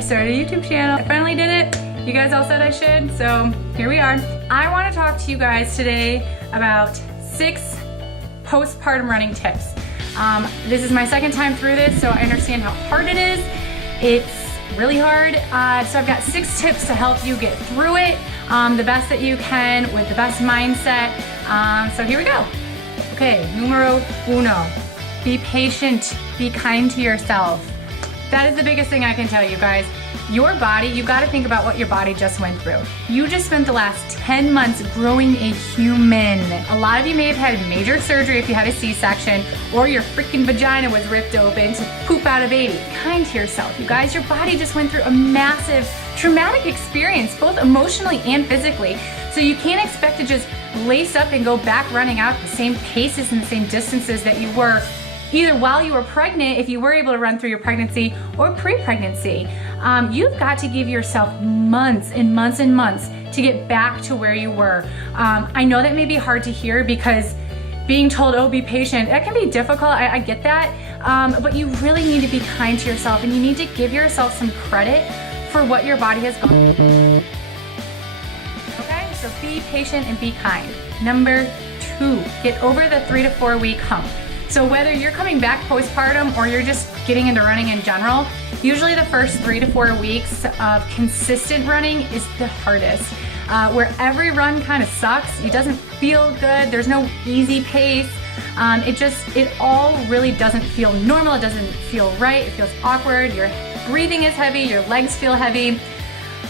I started a YouTube channel. I finally did it. You guys all said I should, so here we are. I want to talk to you guys today about 6 postpartum running tips. This is my second time through this, so I understand how hard it is. It's really hard. So I've got 6 tips to help you get through it the best that you can with the best mindset. So here we go. Okay, numero uno. Be patient, be kind to yourself. That is the biggest thing I can tell you guys. Your body, you gotta think about what your body just went through. You just spent the last 10 months growing a human. A lot of you may have had major surgery if you had a C-section, or your freaking vagina was ripped open to poop out a baby. Be kind to yourself. You guys, your body just went through a massive traumatic experience, both emotionally and physically. So you can't expect to just lace up and go back running out at the same paces and the same distances that you were either while you were pregnant, if you were able to run through your pregnancy, or pre-pregnancy. You've got to give yourself months and months and months to get back to where you were. I know that may be hard to hear because being told, oh, be patient, that can be difficult, I get that, but you really need to be kind to yourself, and you need to give yourself some credit for what your body has gone through. Okay, so be patient and be kind. Number 2, get over the 3 to 4 week hump. So whether you're coming back postpartum or you're just getting into running in general, usually the first 3 to 4 weeks of consistent running is the hardest. Where every run kind of sucks, it doesn't feel good, there's no easy pace. It all really doesn't feel normal, it doesn't feel right, it feels awkward, your breathing is heavy, your legs feel heavy.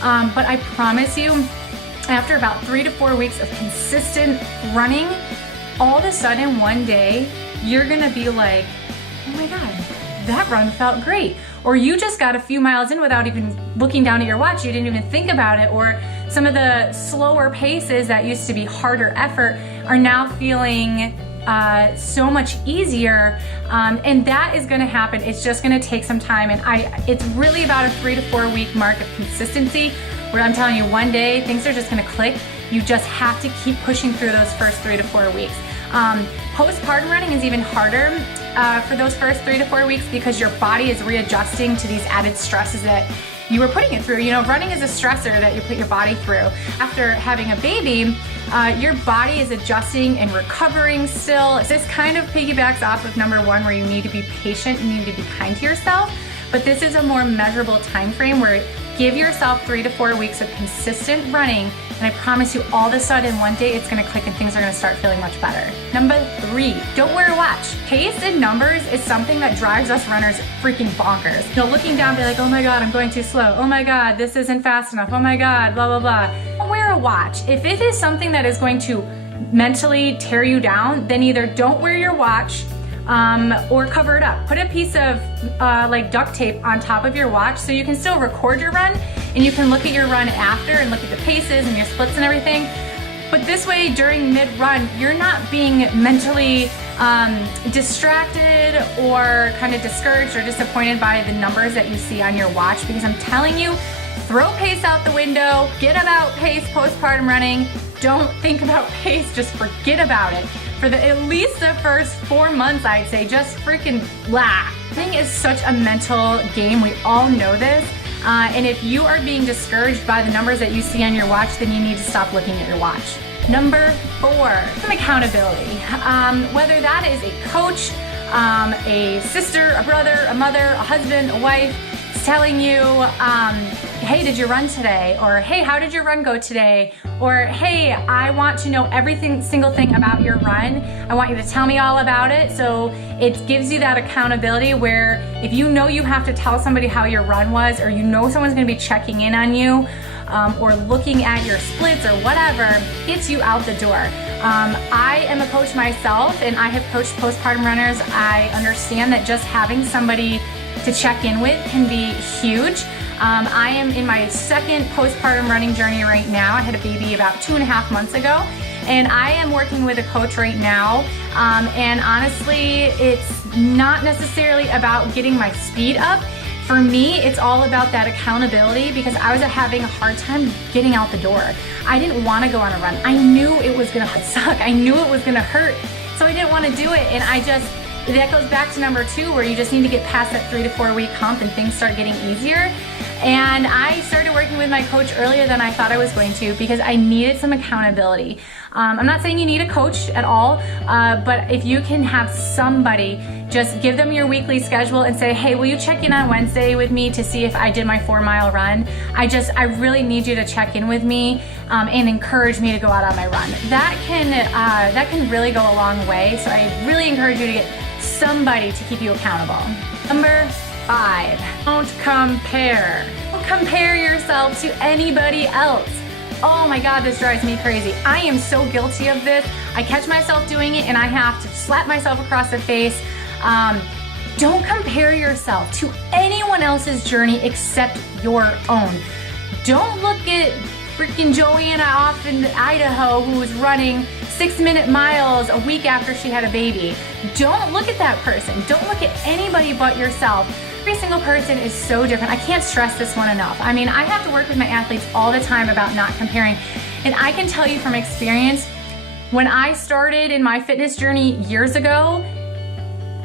But I promise you, after about 3 to 4 weeks of consistent running, all of a sudden one day, you're gonna be like, oh my God, that run felt great. Or you just got a few miles in without even looking down at your watch, you didn't even think about it. Or some of the slower paces that used to be harder effort are now feeling so much easier. And that is gonna happen. It's just gonna take some time. And it's really about a 3 to 4 week mark of consistency where I'm telling you one day things are just gonna click. You just have to keep pushing through those first 3 to 4 weeks. Postpartum running is even harder for those first 3 to 4 weeks because your body is readjusting to these added stresses that you were putting it through. You know, running is a stressor that you put your body through. After having a baby, your body is adjusting and recovering still. This kind of piggybacks off of number 1 where you need to be patient, you need to be kind to yourself, but this is a more measurable time frame where give yourself 3 to 4 weeks of consistent running, and I promise you all of a sudden one day it's gonna click and things are gonna start feeling much better. Number 3, don't wear a watch. Pace and numbers is something that drives us runners freaking bonkers. You know, looking down, be like, oh my God, I'm going too slow. Oh my God, this isn't fast enough. Oh my God, blah, blah, blah. Don't wear a watch. If it is something that is going to mentally tear you down, then either don't wear your watch or cover it up. Put a piece of like duct tape on top of your watch so you can still record your run and you can look at your run after and look at the paces and your splits and everything. But this way, during mid-run, you're not being mentally distracted or kind of discouraged or disappointed by the numbers that you see on your watch, because I'm telling you, throw pace out the window, get about pace postpartum running. Don't think about pace, just forget about it. For at least the first 4 months, I'd say, just freaking laugh. Running is such a mental game, we all know this. And if you are being discouraged by the numbers that you see on your watch, then you need to stop looking at your watch. Number 4, some accountability. Whether that is a coach, a sister, a brother, a mother, a husband, a wife, telling you, hey, did you run today? Or hey, how did your run go today? Or hey, I want to know single thing about your run. I want you to tell me all about it. So it gives you that accountability where if you know you have to tell somebody how your run was, or you know someone's gonna be checking in on you, or looking at your splits or whatever, gets you out the door. I am a coach myself, and I have coached postpartum runners. I understand that just having somebody to check in with can be huge. I am in my 2nd postpartum running journey right now. I had a baby about 2.5 months ago, and I am working with a coach right now. And honestly, it's not necessarily about getting my speed up. For me, it's all about that accountability because I was having a hard time getting out the door. I didn't want to go on a run. I knew it was gonna suck. I knew it was gonna hurt. So I didn't want to do it, and that goes back to number 2, where you just need to get past that 3 to 4 week hump and things start getting easier. And I started working with my coach earlier than I thought I was going to because I needed some accountability. I'm not saying you need a coach at all, but if you can have somebody, just give them your weekly schedule and say, hey, will you check in on Wednesday with me to see if I did my 4-mile run? I really need you to check in with me and encourage me to go out on my run. That can really go a long way. So I really encourage you to get somebody to keep you accountable. Number 5, don't compare. Don't compare yourself to anybody else. Oh my God, this drives me crazy. I am so guilty of this. I catch myself doing it and I have to slap myself across the face. Don't compare yourself to anyone else's journey except your own. Don't look at freaking Joanna off in Idaho who's running 6-minute miles a week after she had a baby. Don't look at that person. Don't look at anybody but yourself. Every single person is so different. I can't stress this one enough. I mean, I have to work with my athletes all the time about not comparing. And I can tell you from experience, when I started in my fitness journey years ago,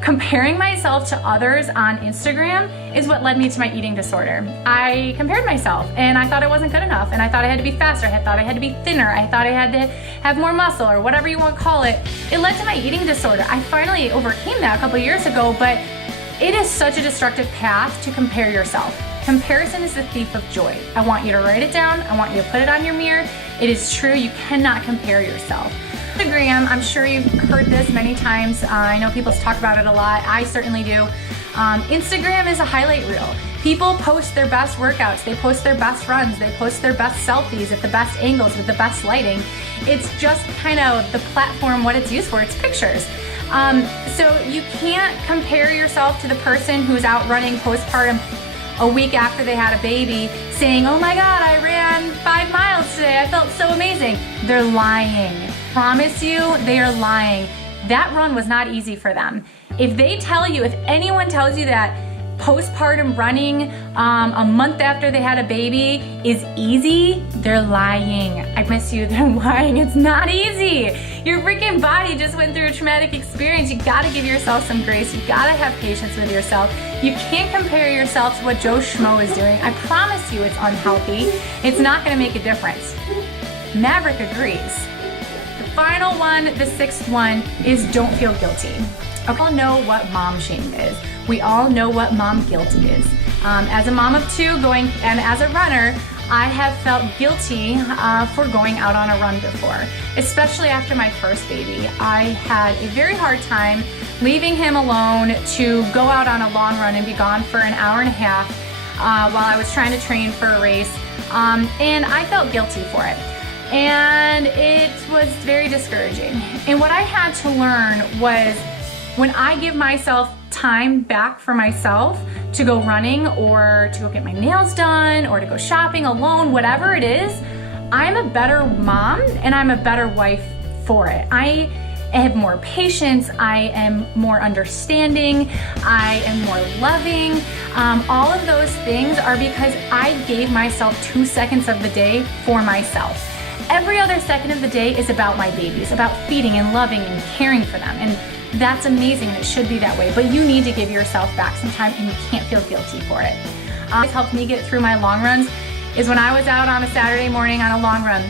comparing myself to others on Instagram is what led me to my eating disorder. I compared myself and I thought I wasn't good enough, and I thought I had to be faster, I thought I had to be thinner, I thought I had to have more muscle or whatever you want to call it. It led to my eating disorder. I finally overcame that a couple years ago, but it is such a destructive path to compare yourself. Comparison is the thief of joy. I want you to write it down. I want you to put it on your mirror. It is true, you cannot compare yourself. Instagram, I'm sure you've heard this many times. I know people talk about it a lot. I certainly do. Instagram is a highlight reel. People post their best workouts. They post their best runs. They post their best selfies at the best angles with the best lighting. It's just kind of the platform, what it's used for. It's pictures. So you can't compare yourself to the person who's out running postpartum a week after they had a baby saying, oh my God, I ran 5 miles today. I felt so amazing. They're lying. Promise you, they are lying. That run was not easy for them. If anyone tells you that postpartum running a month after they had a baby is easy, they're lying. I promise you, they're lying. It's not easy. Your freaking body just went through a traumatic experience. You gotta give yourself some grace. You gotta have patience with yourself. You can't compare yourself to what Joe Schmo is doing. I promise you it's unhealthy. It's not gonna make a difference. Maverick agrees. The final one, the 6th one, is don't feel guilty. We all know what mom shame is. We all know what mom guilt is. As a mom of 2 and as a runner, I have felt guilty for going out on a run before, especially after my first baby. I had a very hard time leaving him alone to go out on a long run and be gone for an hour and a half while I was trying to train for a race, and I felt guilty for it. And it was very discouraging. And what I had to learn was when I give myself time back for myself to go running or to go get my nails done or to go shopping alone, whatever it is, I'm a better mom and I'm a better wife for it. I have more patience, I am more understanding, I am more loving. All of those things are because I gave myself 2 seconds of the day for myself. Every other second of the day is about my babies, about feeding and loving and caring for them. And that's amazing and it should be that way, but you need to give yourself back some time and you can't feel guilty for it. What helped me get through my long runs is when I was out on a Saturday morning on a long run,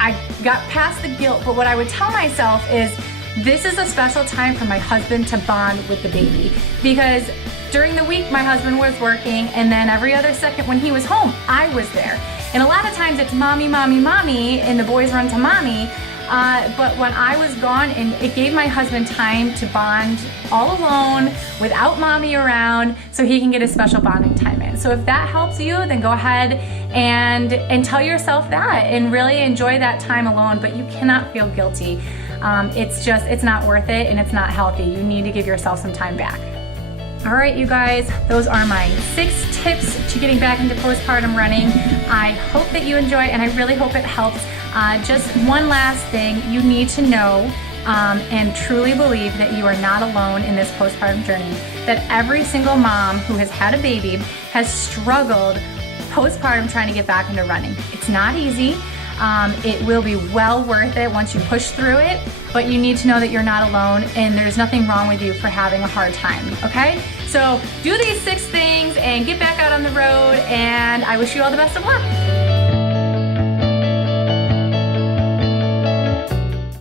I got past the guilt, but what I would tell myself is this is a special time for my husband to bond with the baby, because during the week my husband was working and then every other second when he was home, I was there. And a lot of times it's mommy, mommy, mommy, and the boys run to mommy. But when I was gone, and it gave my husband time to bond all alone without mommy around so he can get a special bonding time in. So if that helps you, then go ahead and tell yourself that and really enjoy that time alone, but you cannot feel guilty. It's not worth it and it's not healthy. You need to give yourself some time back. All right, you guys, those are my 6 tips to getting back into postpartum running. I hope that you enjoy and I really hope it helps. Just one last thing, you need to know and truly believe that you are not alone in this postpartum journey, that every single mom who has had a baby has struggled postpartum trying to get back into running. It's not easy. It will be well worth it once you push through it, but you need to know that you're not alone and there's nothing wrong with you for having a hard time, okay? So do these 6 things and get back out on the road, and I wish you all the best of luck.